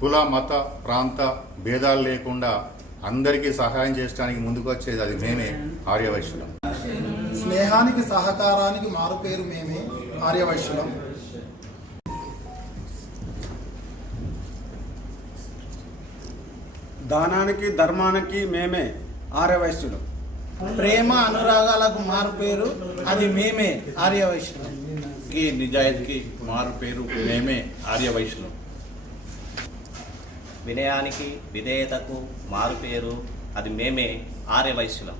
కుల మత ప్రాంత భేదాలు లేకుండా అందరికీ సహాయం చేయడానికి ముందుకు వచ్చేది అది మేమే ఆర్యవైశ్యులం. స్నేహానికి సహకారానికి మారుపేరు మేమే ఆర్యవైశ్యులం. దానానికి ధర్మానికి మేమే ఆర్యవైశ్యులు. ప్రేమ అనురాగాలకు మారుపేరు అది మేమే ఆర్యవైశ్యులం. ఈ నిజాయితీకి మారు పేరు మేమే ఆర్యవైశ్యులం వినయానికి విధేయతకు మారుపేరు అది మేమే ఆర్యవైశ్యులం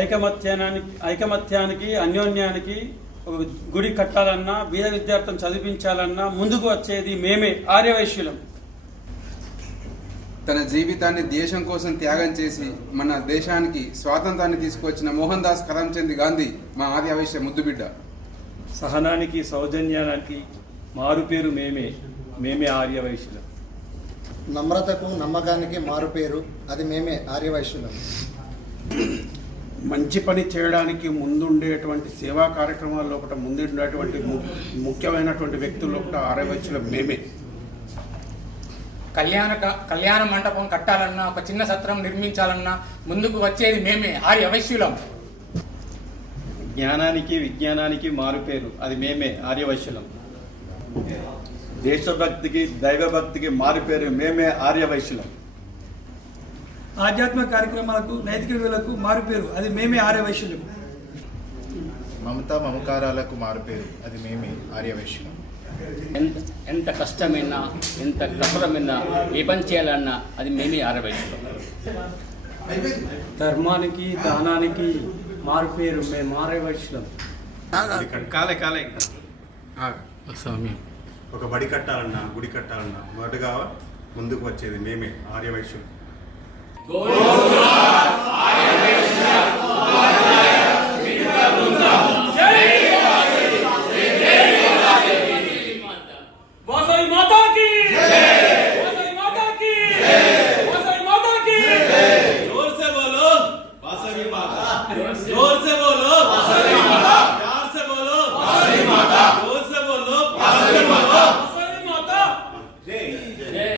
ఐకమత్యానికి ఐకమత్యానికి అన్యోన్యానికి గుడి కట్టాలన్నా బీద విద్యార్థులను చదివించాలన్నా ముందుకు వచ్చేది మేమే ఆర్యవైశ్యులం తన జీవితాన్ని దేశం కోసం త్యాగం చేసి మన దేశానికి స్వాతంత్రాన్ని తీసుకొచ్చిన మోహన్ దాస్ కరమ్చంద్ గాంధీ మా ఆర్యవైశ్య ముద్దుబిడ్డ. సహనానికి సౌజన్యానికి మారుపేరు మేమే. మేమే ఆర్యవైశ్యులం. నమ్రతకు నమ్మకానికి మారుపేరు అది మేమే ఆర్యవైశ్యులం. మంచి పని చేయడానికి ముందుండేటువంటి సేవా కార్యక్రమాల లోపల ముందుండేటువంటి ము- ముఖ్యమైనటువంటి వ్యక్తుల లోపల ఆర్యవైశ్యులం మేమే. కళ్యాణ కళ్యాణ మండపం కట్టాలన్నా ఒక చిన్న సత్రం నిర్మించాలన్నా ముందుకు వచ్చేది మేమే ఆర్య వైశ్యులం జ్ఞానానికి విజ్ఞానానికి మారుపేరు. అది మేమే ఆర్యవైశ్యులం. దేశభక్తికి దైవభక్తికి మారుపేరు మేమే ఆర్యవైశ్యులం. ఆధ్యాత్మిక కార్యక్రమాలకు నైతిక విలువలకు మారుపేరు. అది మేమే ఆర్యవైశ్యులం. మమత మమకారాలకు మారుపేరు. అది మేమే ఆర్యవైశ్యులం. ఎంత ఎంత కష్టమైనా ఎంత కఠోరమైనా ఏ పని చేయాలన్నా అది మేమే ఆరవైశ్యులం ధర్మానికి దానానికి మారుపేరు మేము ఆర్యవైశ్యులం కాలే కాలే. ఒక బడి కట్టాలన్నా గుడి కట్టాలన్నా మొదటగా ముందుకు వచ్చేది మేమే ఆర్యవైశ్యులం. ज़ोर से बोलो।